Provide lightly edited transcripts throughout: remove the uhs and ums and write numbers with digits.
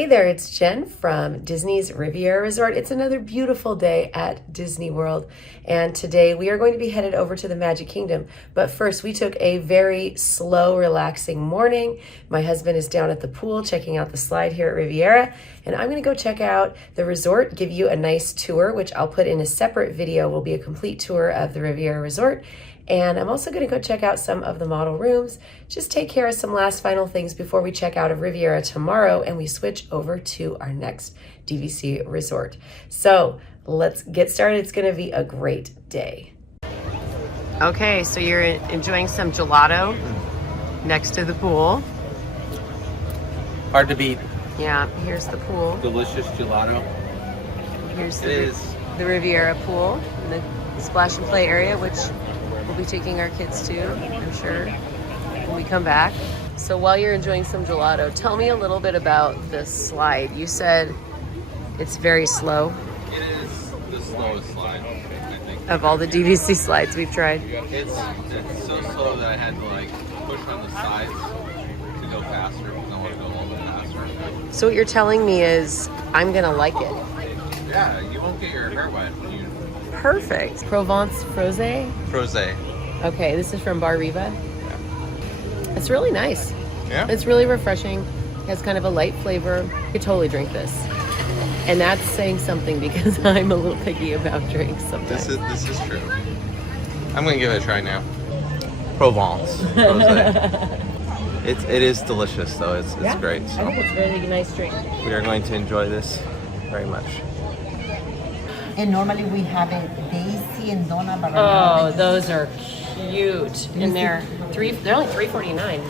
Hey there, it's Jen from Disney's Riviera Resort. It's another beautiful day at Disney World, and today we are going to be headed over to the Magic Kingdom. But first, we took a very slow, relaxing morning. My husband is down at the pool checking out the slide here at Riviera, and I'm going to go check out the resort, give you a nice tour, which I'll put in a separate video, will be a complete tour of the Riviera Resort. And I'm also going to go check out some of the model rooms, just take care of some last final things before we check out of Riviera tomorrow and we switch over to our next DVC resort. So let's get started. It's going to be a great day. Okay, so you're enjoying some gelato next to the pool. Hard to beat. Yeah, here's the pool. Delicious gelato. Here's the Riviera pool and the splash and play area, which we'll be taking our kids to, I'm sure, when we come back. So while you're enjoying some gelato, tell me a little bit about the slide. You said it's very slow. It is the slowest slide, I think. Of all the DVC slides we've tried. It's so slow that I had to like push on the sides to go faster because I want to go a little bit faster. So what you're telling me is I'm gonna like it. Yeah, you won't get your hair wet when you... Perfect. Provence Rose? Rose. Okay, this is from Bar Riva. Yeah. It's really nice. Yeah? It's really refreshing. It has kind of a light flavor. You could totally drink this. And that's saying something because I'm a little picky about drinks sometimes. This is true. I'm going to give it a try now. Provence Rose. It is delicious though. It's great. So I think it's a really nice drink. we are going to enjoy this very much. And normally we have a Daisy and Donna. But Oh, those are cute. And they're only $3.49.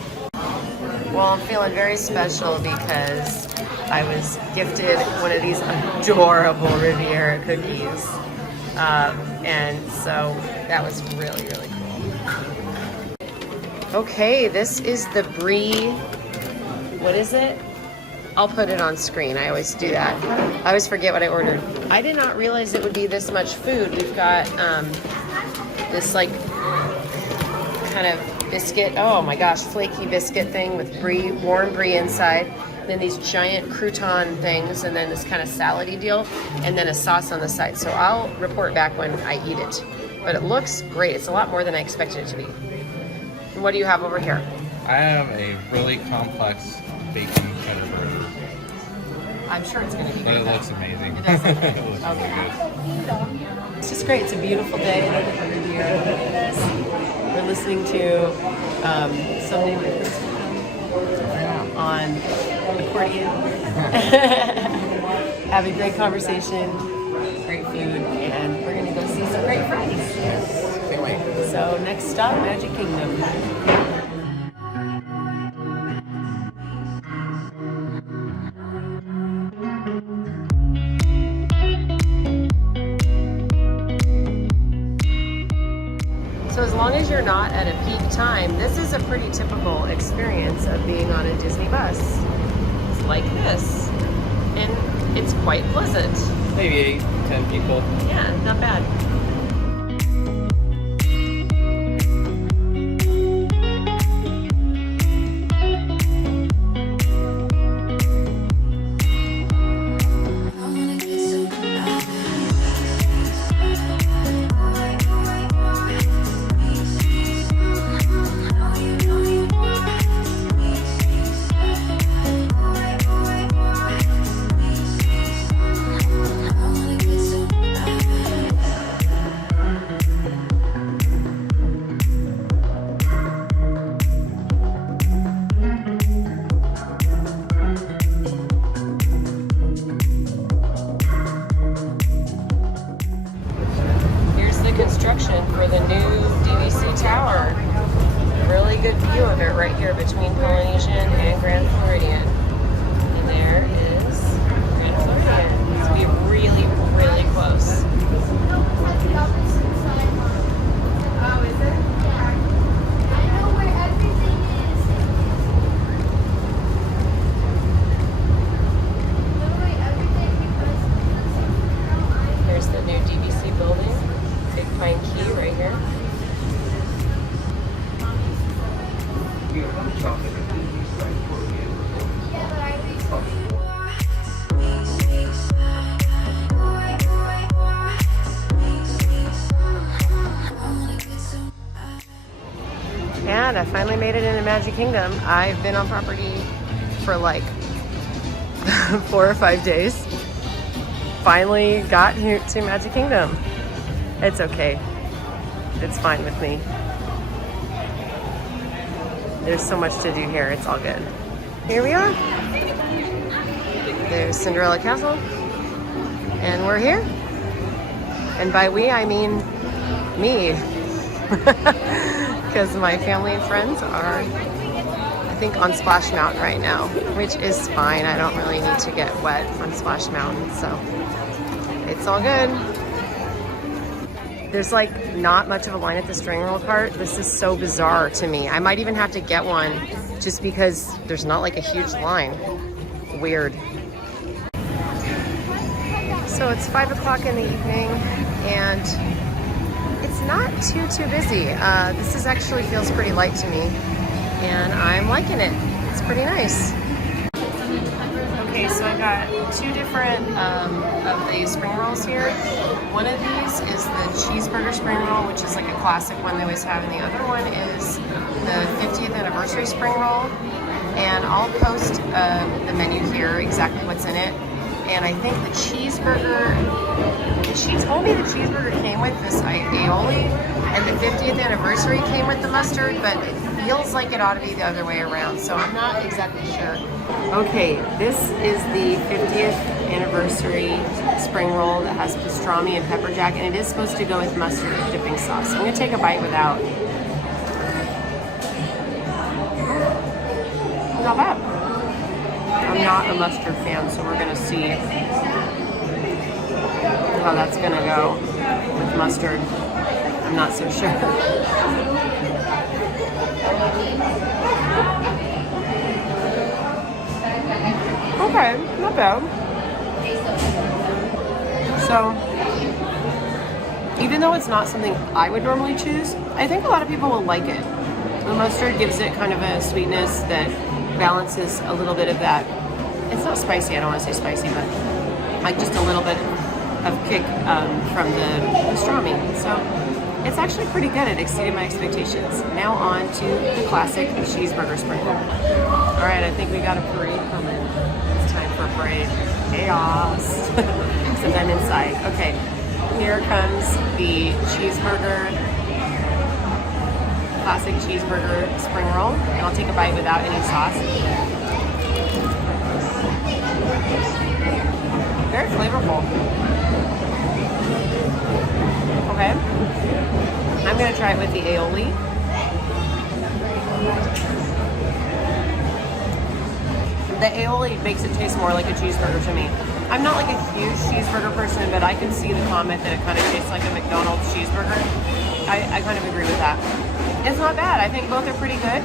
Well, I'm feeling very special because I was gifted one of these adorable Riviera cookies. And so that was really, really cool. Okay, this is the Brie, what is it? I'll put it on screen. I always do that. I always forget what I ordered. I did not realize it would be this much food. We've got this like kind of biscuit. Oh my gosh, flaky biscuit thing with brie, warm brie inside. And then these giant crouton things, and then this kind of salady deal, and then a sauce on the side. So I'll report back when I eat it. But it looks great. It's a lot more than I expected it to be. And what do you have over here? I have a really complex bacon cheddar burger. I'm sure it's going to be But good. it looks amazing. It does look good. It looks really good. It's just great. It's a beautiful day at the Riviera. Look at this. We're listening to Someday My Prince Will Come on accordion. Having great conversation, great food, and we're going to go see some great friends. Can't wait. So next stop, Magic Kingdom. So as long as you're not at a peak time, this is a pretty typical experience of being on a Disney bus. It's like this, and it's quite pleasant. Maybe 8-10 people. Yeah, not bad. finally made it into Magic Kingdom. I've been on property for like 4 or 5 days. Finally got here to Magic Kingdom. It's okay. It's fine with me. There's so much to do here. It's all good. Here we are. There's Cinderella Castle. And we're here. And by we, I mean me. Because my family and friends are, I think, on Splash Mountain right now, which is fine. I don't really need to get wet on Splash Mountain, so it's all good. There's like not much of a line at the string roll cart. This is so bizarre to me. I might even have to get one just because there's not like a huge line. Weird. So it's 5 o'clock in the evening and it's not too busy. This actually feels pretty light to me and I'm liking it. It's pretty nice. Okay, so I've got 2 different of the spring rolls here. One of these is the cheeseburger spring roll, which is like a classic one they always have, and the other one is the 50th anniversary spring roll. And I'll post the menu here, exactly what's in it. And I think the cheeseburger, she told me the cheeseburger came with this aioli, and the 50th anniversary came with the mustard, but it feels like it ought to be the other way around, so I'm not exactly sure. Okay, this is the 50th anniversary spring roll that has pastrami and pepper jack, and it is supposed to go with mustard dipping sauce. I'm gonna take a bite without. Not bad. I'm not a mustard fan, so we're gonna see how that's gonna go with mustard. I'm not so sure. Okay, not bad. So, even though it's not something I would normally choose, I think a lot of people will like it. The mustard gives it kind of a sweetness that balances a little bit of that. It's not spicy, I don't want to say spicy, but like just a little bit of kick from the pastrami. So it's actually pretty good. It exceeded my expectations. Now on to the classic cheeseburger spring roll. All right, I think we got a parade coming. It's time for a parade. Chaos. Except I'm inside. Okay, here comes the cheeseburger, classic cheeseburger spring roll. And I'll take a bite without any sauce. Very flavorful. Okay. I'm gonna try it with the aioli. The aioli makes it taste more like a cheeseburger to me. I'm not like a huge cheeseburger person, but I can see the comment that it kind of tastes like a McDonald's cheeseburger. I kind of agree with that. It's not bad. I think both are pretty good.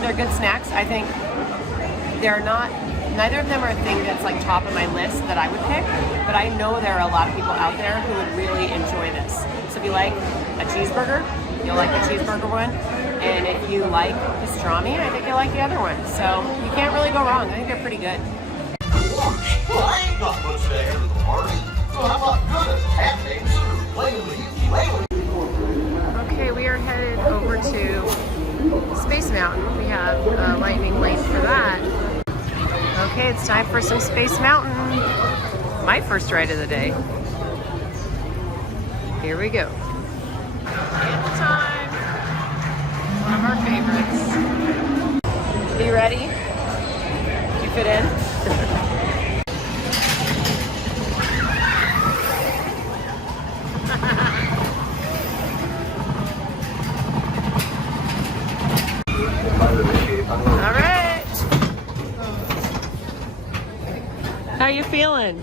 They're good snacks. I think they're not, neither of them are a thing that's like top of my list that I would pick, but I know there are a lot of people out there who would really enjoy this. So if you like a cheeseburger, you'll like the cheeseburger one. And if you like pastrami, I think you'll like the other one. So you can't really go wrong. I think they're pretty good. Well, I ain't got much to add to the party, so I'm not good at tap dancing or playing with ukulele. Okay, we are headed over to Space Mountain. We have a lightning lane for that. Okay, it's time for some Space Mountain. My first ride of the day. Here we go. Candle time. One of our favorites. Are you ready? You fit in? All right. How you feeling?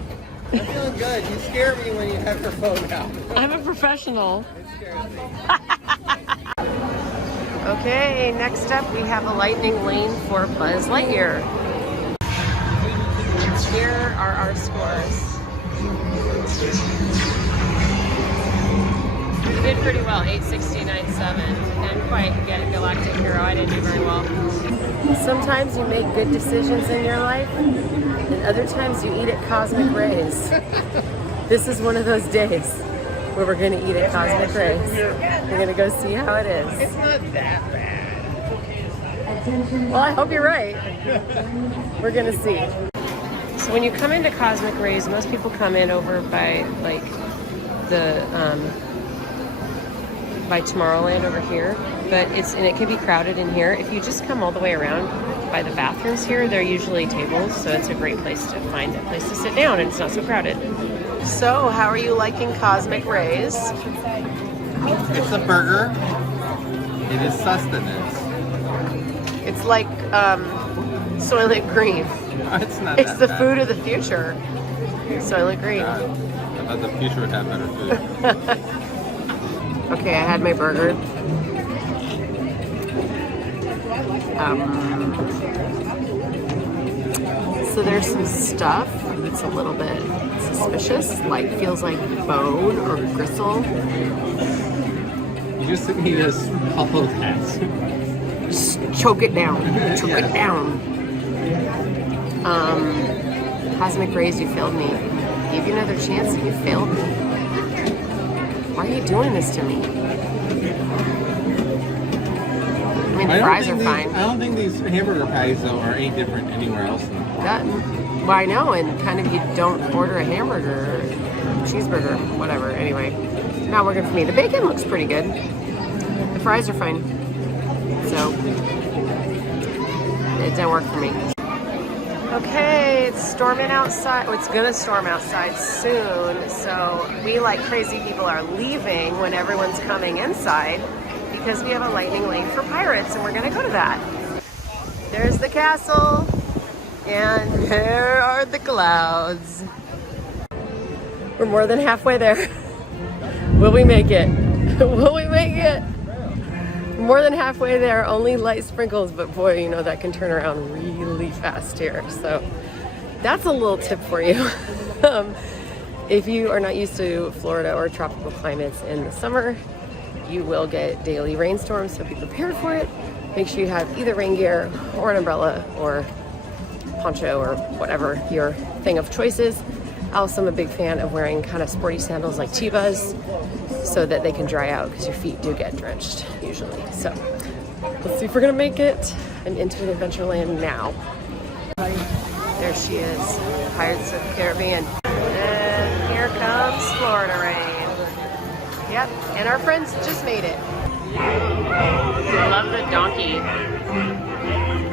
I'm feeling good. You scare me when you have your phone out. I'm a professional. It scares me. Okay, next up we have a lightning lane for Buzz Lightyear. Here are our scores. We did pretty well, 860, 97. Didn't quite get a Galactic Hero. I didn't do very well. Sometimes you make good decisions in your life, and other times you eat at Cosmic Rays. This is one of those days where we're going to eat at Cosmic Rays. We're going to go see how it is. It's not that bad. Well, I hope you're right. We're gonna see. So when you come into Cosmic Rays, most people come in over by like the by Tomorrowland over here, but it can be crowded in here. If you just come all the way around by the bathrooms here, they're usually tables, so it's a great place to find a place to sit down and it's not so crowded. So, how are you liking Cosmic Rays? It's a burger. It is sustenance. It's like Soylent Green. It's not. It's that the bad. food of the future. Soylent Green. I thought the future would have better food. Okay, I had my burger. So there's some stuff that's a little bit suspicious, like feels like bone or gristle. You just need to swallow that. Just choke it down. Choke it down. Cosmic Rays, you failed me. Gave you another chance and you failed me. Why are you doing this to me? I mean, the fries are fine. I don't think these hamburger patties, though, are any different anywhere else in the world. Well, I know, and kind of you don't order a hamburger or cheeseburger, whatever. Anyway, not working for me. The bacon looks pretty good. The fries are fine. So, it didn't work for me. Okay, it's storming outside. Oh, it's gonna storm outside soon. So we, like crazy people, are leaving when everyone's coming inside because we have a lightning lane for pirates and we're gonna go to that. There's the castle and there are the clouds. We're more than halfway there. Will we make it? Will we make it? More than halfway there, only light sprinkles, but boy, you know, that can turn around really fast here. So that's a little tip for you. If you are not used to Florida or tropical climates in the summer, you will get daily rainstorms, so be prepared for it. Make sure you have either rain gear or an umbrella or poncho or whatever your thing of choice is. Also, I'm a big fan of wearing kind of sporty sandals like Tevas so that they can dry out because your feet do get drenched usually. So let's see if we're gonna make it. I'm into an Adventureland now. There she is, Pirates of the Caribbean. And here comes Florida rain. Yep, and our friends just made it. I love the donkey.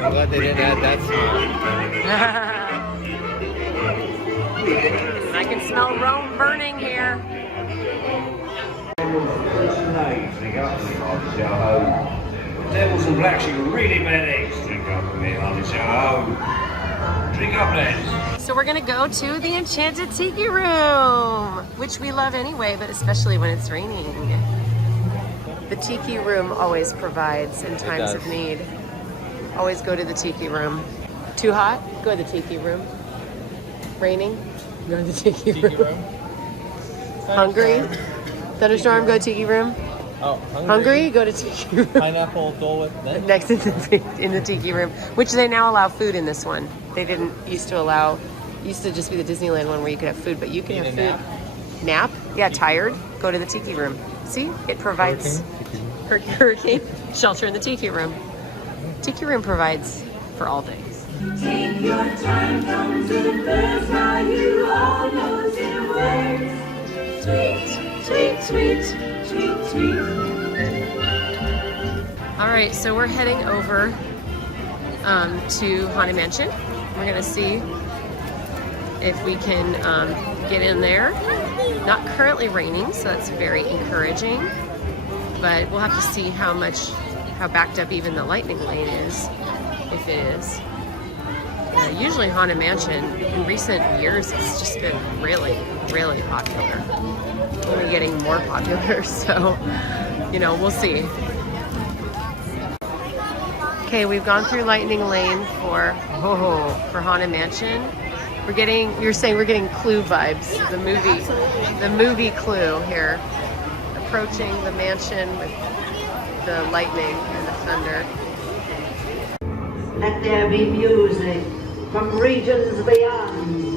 I'm glad they didn't add that song. I can smell Rome burning here. Devils and blacks, you really bad eggs. Drink up with me, I'll show. Drink up, lads. So we're gonna go to the Enchanted Tiki Room, which we love anyway, but especially when it's raining. The Tiki Room always provides in times of need. Always go to the Tiki Room. Too hot? Go to the Tiki Room. Raining? Go to the Tiki Room. Hungry? Thunderstorm, go to Tiki Room. Oh, Hungry? Go to Tiki Room. Pineapple Dole Whip Next in the Tiki Room, which they now allow food in this one. They didn't used to allow, used to just be the Disneyland one where you could have food, but you can have food. Nap? Yeah, tired? Go to the Tiki Room. See, it provides hurricane shelter in the Tiki Room. Tiki Room provides for all things. Take your time, come to the birds, now you all know their words. Sweet, sweet, sweet, sweet, sweet. All right, so we're heading over to Haunted Mansion. We're gonna see if we can get in there. Not currently raining, so that's very encouraging, but we'll have to see how backed up even the lightning lane is, if it is. Usually Haunted Mansion, in recent years, it's just been really, really popular. Only getting more popular, so, you know, we'll see. Okay, we've gone through Lightning Lane for Haunted Mansion. You're saying we're getting Clue vibes, the movie Clue here. Approaching the mansion with the lightning and the thunder. Let there be music from regions beyond.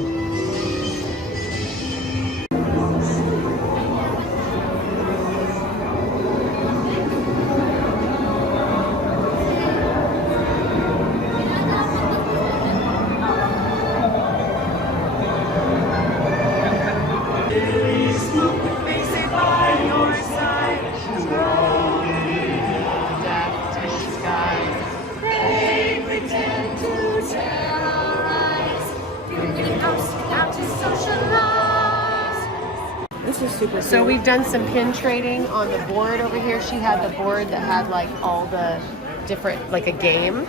These are super So we've done some pin trading on the board over here. She had the board that had like all the different, like a game.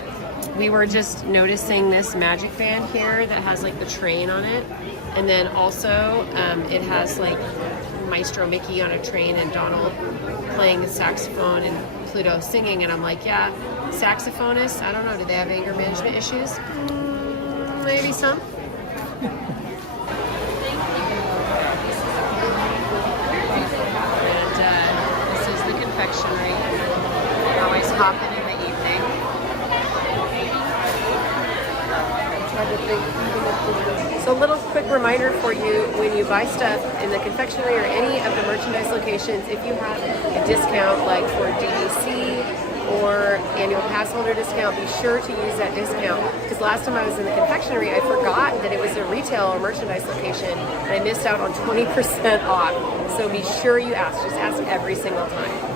We were just noticing this magic band here that has like the train on it. And then also it has like Maestro Mickey on a train and Donald playing the saxophone and Pluto singing. And I'm like, yeah, saxophonists, I don't know, do they have anger management issues? Maybe some. And this is the confectionery. Always hopping in the evening. So a little quick reminder for you, when you buy stuff in the confectionery or any of the merchandise locations, if you have a discount like for DDC or annual pass holder discount, be sure to use that discount. Because last time I was in the confectionery, I forgot that it was a retail or merchandise location and I missed out on 20% off. So be sure you ask, just ask every single time.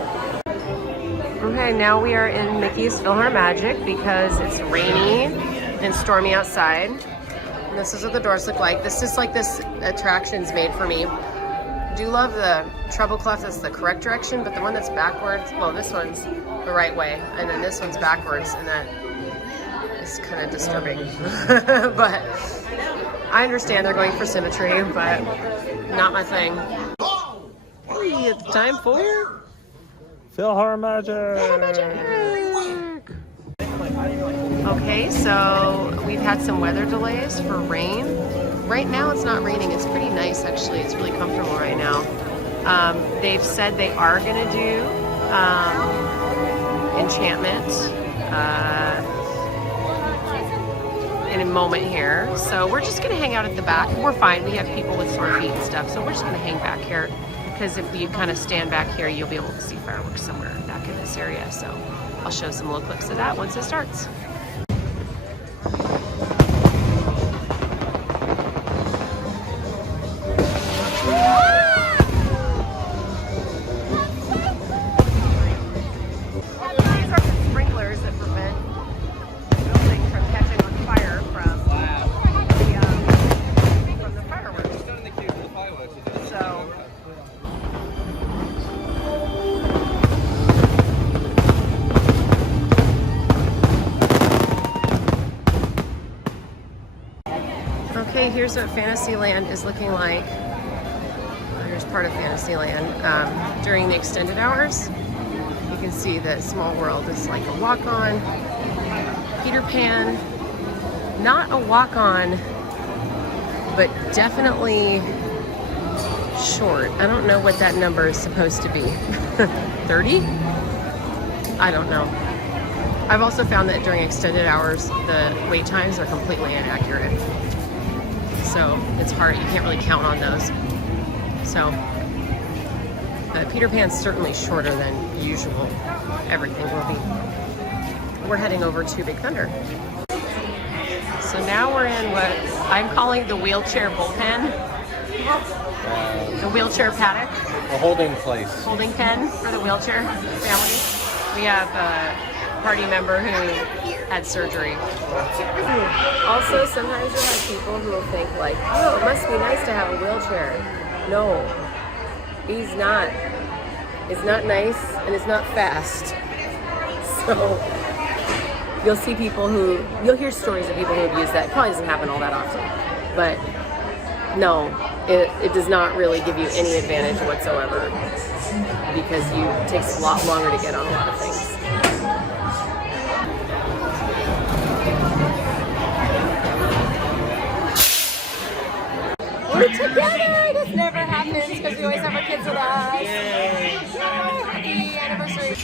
Okay, now we are in Mickey's Philhar Magic because it's rainy and stormy outside. And this is what the doors look like. This is like this attraction's made for me. Do love the treble clef that's the correct direction, but the one that's backwards, well, this one's the right way, and then this one's backwards, and that is kind of disturbing. But I understand they're going for symmetry, but not my thing. Hey, it's time for Philhar Magic. Okay, so we've had some weather delays for rain. Right now it's not raining. It's pretty nice, actually. It's really comfortable right now. They've said they are going to do Enchantment in a moment here. So we're just going to hang out at the back. We're fine. We have people with sore feet and stuff. So we're just going to hang back here. Because if you kind of stand back here, you'll be able to see fireworks somewhere back in this area. So I'll show some little clips of that once it starts. Okay, here's what Fantasyland is looking like. Here's part of Fantasyland. During the extended hours, you can see that Small World is like a walk-on. Peter Pan, not a walk-on, but definitely short. I don't know what that number is supposed to be. 30? I don't know. I've also found that during extended hours, the wait times are completely inaccurate. So it's hard, you can't really count on those. So, but Peter Pan's certainly shorter than usual. Everything will be. We're heading over to Big Thunder. So now we're in what I'm calling the wheelchair bullpen. The wheelchair paddock. A holding place. Holding pen for the wheelchair family. We have a party member who had surgery. Also, sometimes you'll have people who will think like, oh, it must be nice to have a wheelchair. No, he's not. It's not nice and it's not fast. So you'll see people you'll hear stories of people who have used that. It probably doesn't happen all that often. But no, it does not really give you any advantage whatsoever because it takes a lot longer to get on a lot of things. We're together! This never happens because we always have our kids with us. Yay! Happy anniversary!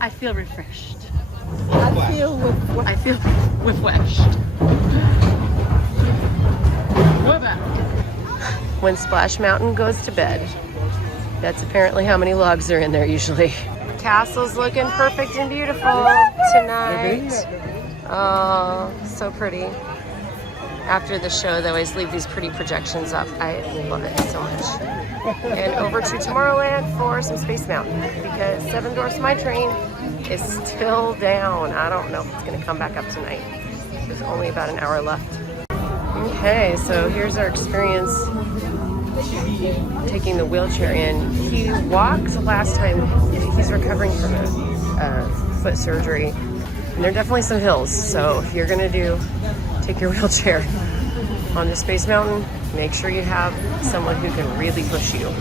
I feel refreshed. I feel refreshed. What about? when Splash Mountain goes to bed. That's apparently how many logs are in there usually. Castle's looking perfect and beautiful tonight. Oh, so pretty. After the show, they always leave these pretty projections up. I love it so much. And over to Tomorrowland for some Space Mountain because Seven Dwarfs Mine Train is still down. I don't know if it's gonna come back up tonight. There's only about an hour left. Okay, so here's our experience taking the wheelchair in. He walked last time. He's recovering from a foot surgery. And there are definitely some hills, so if you're gonna take your wheelchair on the Space Mountain, make sure you have someone who can really push you.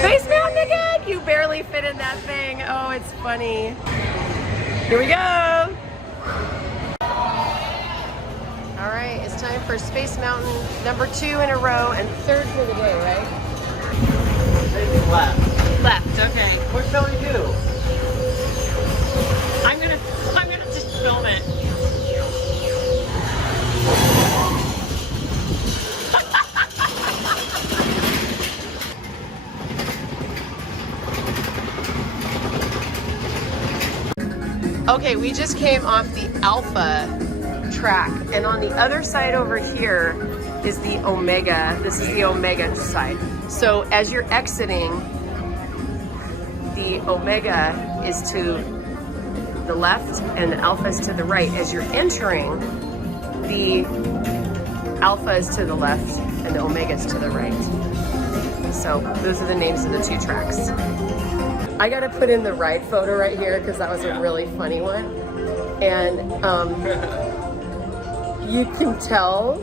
Space Mountain again! You barely fit in that thing. Oh, it's funny. Here we go! All right, it's time for Space Mountain number 2 in a row and 3rd for the day, right? Left. Left, okay. What shall we do? I'm gonna just film it. Okay, we just came off the Alpha track, and on the other side over here is the Omega. This is the Omega side. So as you're exiting, the Omega is to the left and the Alpha is to the right. As you're entering, the Alpha is to the left and the Omega is to the right. So those are the names of the 2 tracks. I gotta put in the ride photo right here because that was a really funny one. And you can tell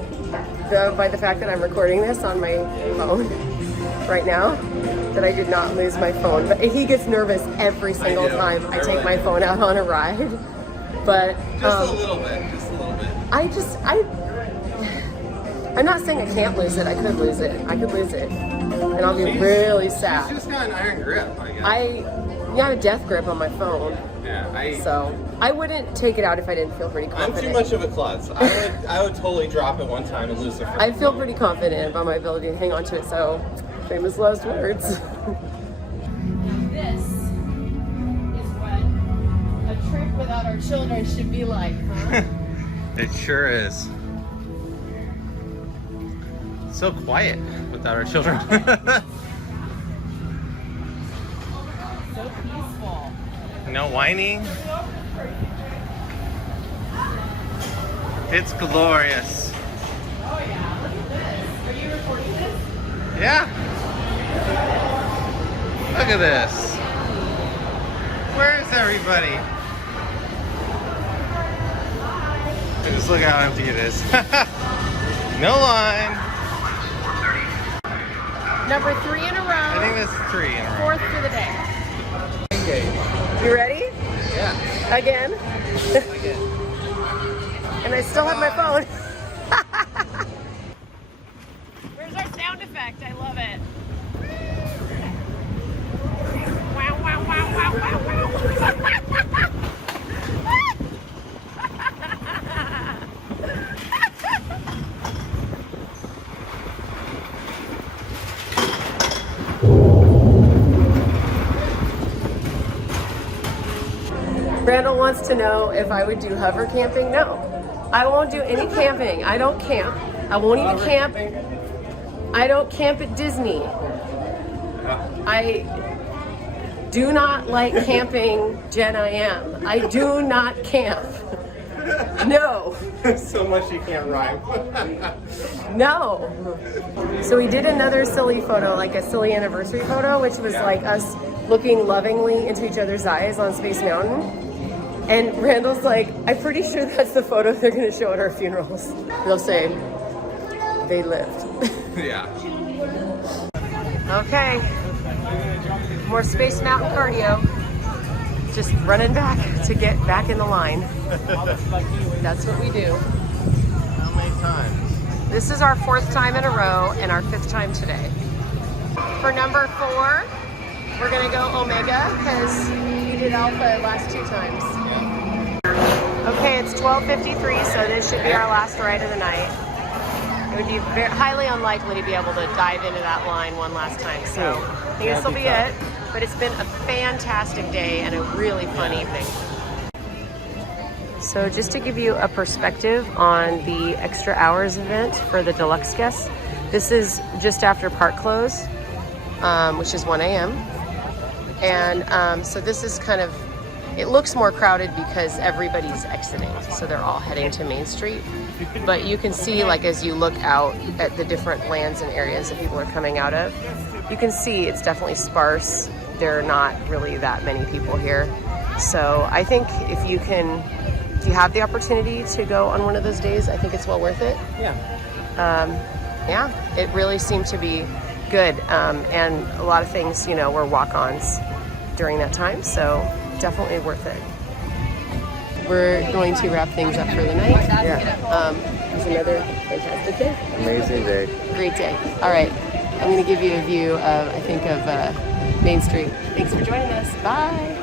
by the fact that I'm recording this on my phone right now that I did not lose my phone. But he gets nervous every single time I take my phone out on a ride. But Just a little bit. I'm not saying I can't lose it. I could lose it. And I'll be really sad. She's just got an iron grip, I guess. I have a death grip on my phone. Yeah, So I wouldn't take it out if I didn't feel pretty confident. I'm too much of a klutz. I would totally drop it one time and lose it. I feel pretty confident about my ability to hang on to it, so famous last words. This is what a trip without our children should be like, huh? It sure is. So quiet without our children. So peaceful. No whining. It's glorious. Oh yeah, look at this. Are you recording this? Yeah. Look at this. Where's everybody? Just look how empty it is. No line. Number 3 in a row. I think that's 3 in a row. 4th for the day. Okay. You ready? Yeah. Again? Again. And I still have my phone. Where's our sound effect? I love it. Wow, wow, wow, wow, wow, wow. Randall wants to know if I would do hover camping. No, I won't do any camping. I don't camp. I won't even camp. I don't camp at Disney. I do not like camping, Jen. I am. I do not camp. No. So much you can't rhyme. No. So we did another silly photo, like a silly anniversary photo, which was like us looking lovingly into each other's eyes on Space Mountain. And Randall's like, I'm pretty sure that's the photo they're going to show at our funerals. They'll say, they lived. Yeah. Okay. More Space Mountain cardio. Just running back to get back in the line. That's what we do. How many times? This is our 4th time in a row and our 5th time today. For number 4, we're gonna go Omega because we did Alpha last 2 times. Okay, it's 12:53, so this should be our last ride of the night. it would be highly unlikely to be able to dive into that line one last time. So I think this will be it. But it's been a fantastic day and a really fun evening. So just to give you a perspective on the extra hours event for the deluxe guests, this is just after park close, which is 1 a.m. And so this is kind of, it looks more crowded because everybody's exiting. So they're all heading to Main Street. But you can see, like, as you look out at the different lands and areas that people are coming out of, you can see it's definitely sparse. There are not really that many people here. So I think if you have the opportunity to go on one of those days, I think it's well worth it. Yeah, it really seemed to be good. And a lot of things, you know, were walk-ons during that time. So definitely worth it. We're going to wrap things up for the night. It was another fantastic day. Amazing day. Great day. All right. I'm going to give you a view of, I think, of Main Street. Thanks for joining us. Bye.